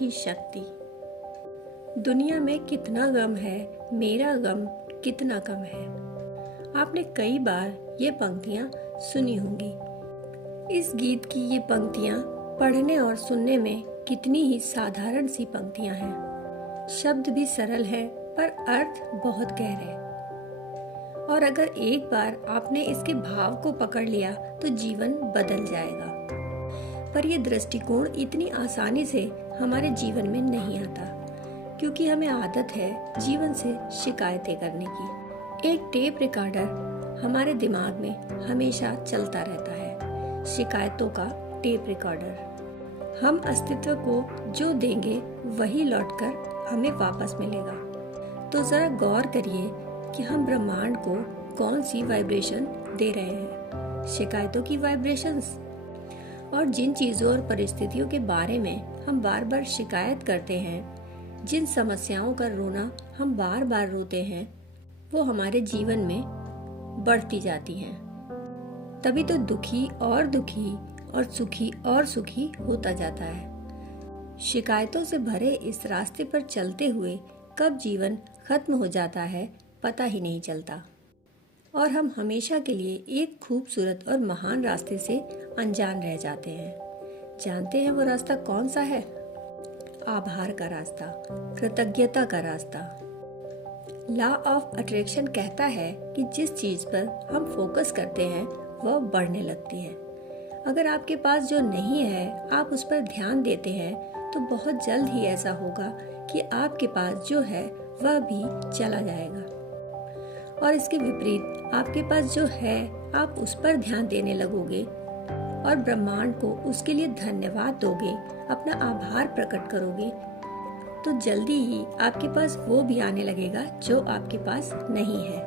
की शक्ति। दुनिया में कितना गम है, मेरा गम कितना कम है। आपने कई बार ये पंक्तियाँ सुनी होंगी। इस गीत की ये पंक्तियाँ पढ़ने और सुनने में कितनी ही साधारण सी पंक्तियाँ हैं। शब्द भी सरल हैं, पर अर्थ बहुत गहरे। और अगर एक बार आपने इसके भाव को पकड़ लिया तो जीवन बदल जाएगा। पर यह दृष्टिकोण इतनी आसानी से हमारे जीवन में नहीं आता, क्योंकि हमें आदत है जीवन से शिकायतें करने की। एक टेप रिकॉर्डर हमारे दिमाग में हमेशा चलता रहता है, शिकायतों का टेप रिकॉर्डर। हम अस्तित्व को जो देंगे वही लौटकर हमें वापस मिलेगा। तो जरा गौर करिए कि हम ब्रह्मांड को कौन सी वाइब्रेशन दे रहे हैं, शिकायतों की वाइब्रेशंस। और जिन चीज़ों और परिस्थितियों के बारे में हम बार बार शिकायत करते हैं, जिन समस्याओं का रोना हम बार बार रोते हैं, वो हमारे जीवन में बढ़ती जाती हैं। तभी तो दुखी और सुखी होता जाता है। शिकायतों से भरे इस रास्ते पर चलते हुए कब जीवन खत्म हो जाता है पता ही नहीं चलता, और हम हमेशा के लिए एक खूबसूरत और महान रास्ते से अनजान रह जाते हैं। जानते हैं वो रास्ता कौन सा है? आभार का रास्ता, कृतज्ञता का रास्ता। लॉ ऑफ अट्रैक्शन कहता है कि जिस चीज पर हम फोकस करते हैं वह बढ़ने लगती है। अगर आपके पास जो नहीं है आप उस पर ध्यान देते हैं तो बहुत जल्द ही ऐसा होगा कि आपके पास जो है वह भी चला जाएगा। और इसके विपरीत आपके पास जो है आप उस पर ध्यान देने लगोगे और ब्रह्मांड को उसके लिए धन्यवाद दोगे, अपना आभार प्रकट करोगे, तो जल्दी ही आपके पास वो भी आने लगेगा जो आपके पास नहीं है।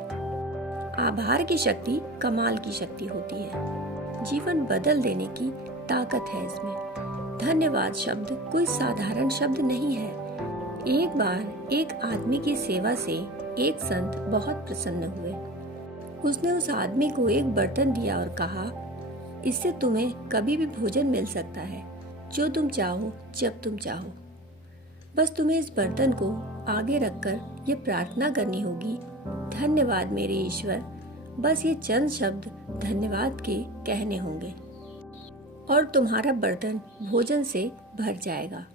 आभार की शक्ति कमाल की शक्ति होती है। जीवन बदल देने की ताकत है इसमें। धन्यवाद शब्द कोई साधारण शब्द नहीं है। एक बार एक आदमी की सेवा से एक संत बहुत प्रसन्न हुए। उसने उस आदमी को एक बर्तन दिया और कहा, इससे तुम्हें कभी भी भोजन मिल सकता है, जो तुम चाहो जब तुम चाहो। बस तुम्हें इस बर्तन को आगे रखकर ये प्रार्थना करनी होगी, धन्यवाद मेरे ईश्वर। बस ये चंद शब्द धन्यवाद के कहने होंगे और तुम्हारा बर्तन भोजन से भर जाएगा।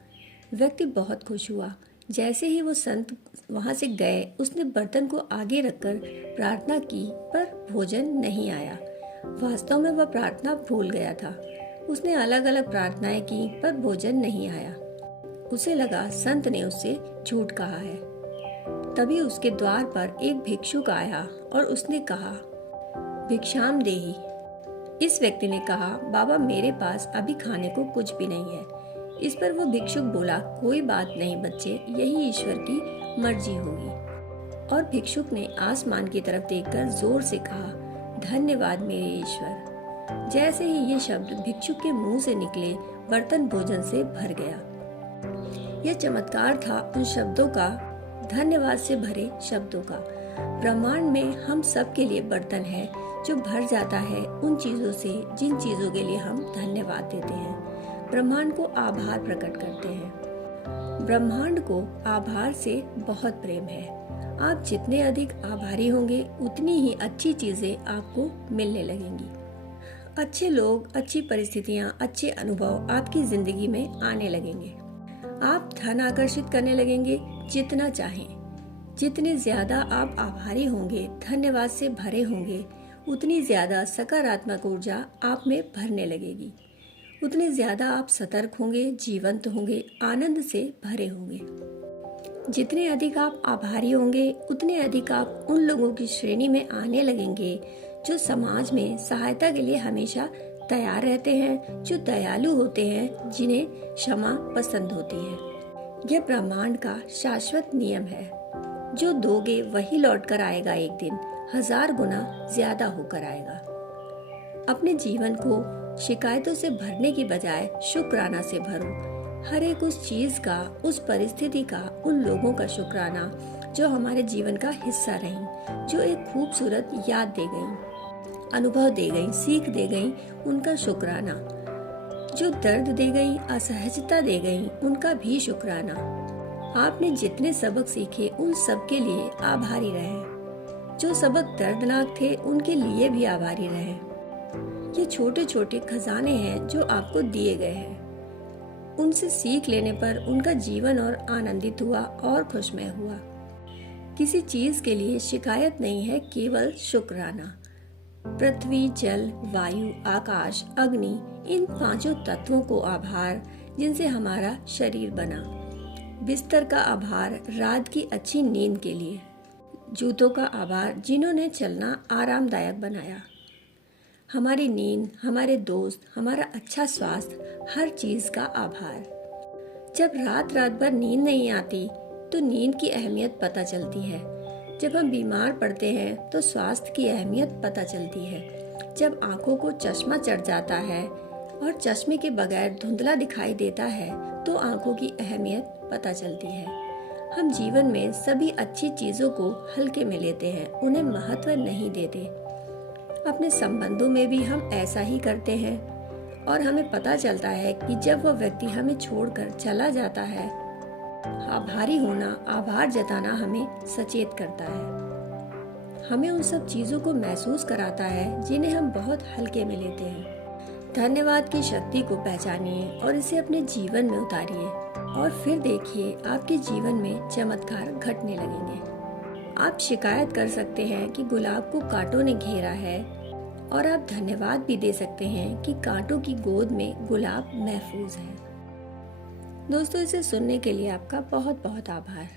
व्यक्ति बहुत खुश हुआ। जैसे ही वो संत वहां से गए, उसने बर्तन को आगे रखकर प्रार्थना की, पर भोजन नहीं आया। वास्तव में वह प्रार्थना भूल गया था। उसने अलग अलग प्रार्थनाएं की, पर भोजन नहीं आया। उसे लगा संत ने उससे झूठ कहा है। तभी उसके द्वार पर एक भिक्षुक आया और उसने कहा, भिक्षाम देहि। इस व्यक्ति ने कहा, बाबा मेरे पास अभी खाने को कुछ भी नहीं है। इस पर वो भिक्षुक बोला, कोई बात नहीं बच्चे, यही ईश्वर की मर्जी होगी। और भिक्षुक ने आसमान की तरफ देखकर जोर से कहा, धन्यवाद मेरे ईश्वर। जैसे ही ये शब्द भिक्षुक के मुंह से निकले, बर्तन भोजन से भर गया। यह चमत्कार था उन शब्दों का, धन्यवाद से भरे शब्दों का। ब्रह्मांड में हम सब के लिए बर्तन है जो भर जाता है उन चीजों से जिन चीजों के लिए हम धन्यवाद देते हैं, ब्रह्मांड को आभार प्रकट करते हैं। ब्रह्मांड को आभार से बहुत प्रेम है। आप जितने अधिक आभारी होंगे उतनी ही अच्छी चीजें आपको मिलने लगेंगी। अच्छे लोग, अच्छी परिस्थितियाँ, अच्छे अनुभव आपकी जिंदगी में आने लगेंगे। आप धन आकर्षित करने लगेंगे जितना चाहें। जितने ज्यादा आप आभारी होंगे, धन्यवाद से भरे होंगे, उतनी ज्यादा सकारात्मक ऊर्जा आप में भरने लगेगी। उतने ज्यादा आप सतर्क होंगे, जीवंत होंगे, आनंद से भरे होंगे। जितने अधिक आप आभारी होंगे उतने अधिक आप उन लोगों की श्रेणी में आने लगेंगे जो समाज में सहायता के लिए हमेशा तैयार रहते हैं, जो दयालु होते हैं, जिन्हें क्षमा पसंद होती है। यह ब्रह्मांड का शाश्वत नियम है। जो दोगे वही लौट कर आएगा, एक दिन 1000 गुना ज्यादा होकर आएगा। अपने जीवन को शिकायतों से भरने की बजाय शुक्राना से भरो। हर एक उस चीज का, उस परिस्थिति का, उन लोगों का शुक्राना जो हमारे जीवन का हिस्सा रही, जो एक खूबसूरत याद दे गई, अनुभव दे गई, सीख दे गई, उनका शुक्राना। जो दर्द दे गई, असहजता दे गई, उनका भी शुक्राना। आपने जितने सबक सीखे उन सब के लिए आभारी रहें। जो सबक दर्दनाक थे उनके लिए भी आभारी रहें। ये छोटे छोटे खजाने हैं जो आपको दिए गए हैं। उनसे सीख लेने पर उनका जीवन और आनंदित हुआ और खुशमय हुआ। किसी चीज के लिए शिकायत नहीं है, केवल शुक्राना। पृथ्वी, जल, वायु, आकाश, अग्नि, इन पांचों तत्वों को आभार जिनसे हमारा शरीर बना। बिस्तर का आभार रात की अच्छी नींद के लिए। जूतों का आभार जिन्होंने चलना आरामदायक बनाया। हमारी नींद, हमारे दोस्त, हमारा अच्छा स्वास्थ्य, हर चीज का आभार। जब रात रात भर नींद नहीं आती तो नींद की अहमियत पता चलती है। जब हम बीमार पड़ते हैं तो स्वास्थ्य की अहमियत पता चलती है। जब आंखों को चश्मा चढ़ जाता है और चश्मे के बगैर धुंधला दिखाई देता है तो आंखों की अहमियत पता चलती है। हम जीवन में सभी अच्छी चीजों को हल्के में लेते हैं, उन्हें महत्व नहीं देते। अपने संबंधों में भी हम ऐसा ही करते हैं और हमें पता चलता है कि जब वह व्यक्ति हमें छोड़कर चला जाता है, आभारी होना, आभार जताना हमें सचेत करता है। हमें उन सब चीजों को महसूस कराता है जिन्हें हम बहुत हल्के में लेते हैं। धन्यवाद की शक्ति को पहचानिए और इसे अपने जीवन में उतारिए और फिर देखिए आपके जीवन में चमत्कार घटने लगेंगे। आप शिकायत कर सकते हैं कि गुलाब को कांटों ने घेरा है और आप धन्यवाद भी दे सकते हैं कि कांटों की गोद में गुलाब महफूज है। दोस्तों, इसे सुनने के लिए आपका बहुत बहुत आभार।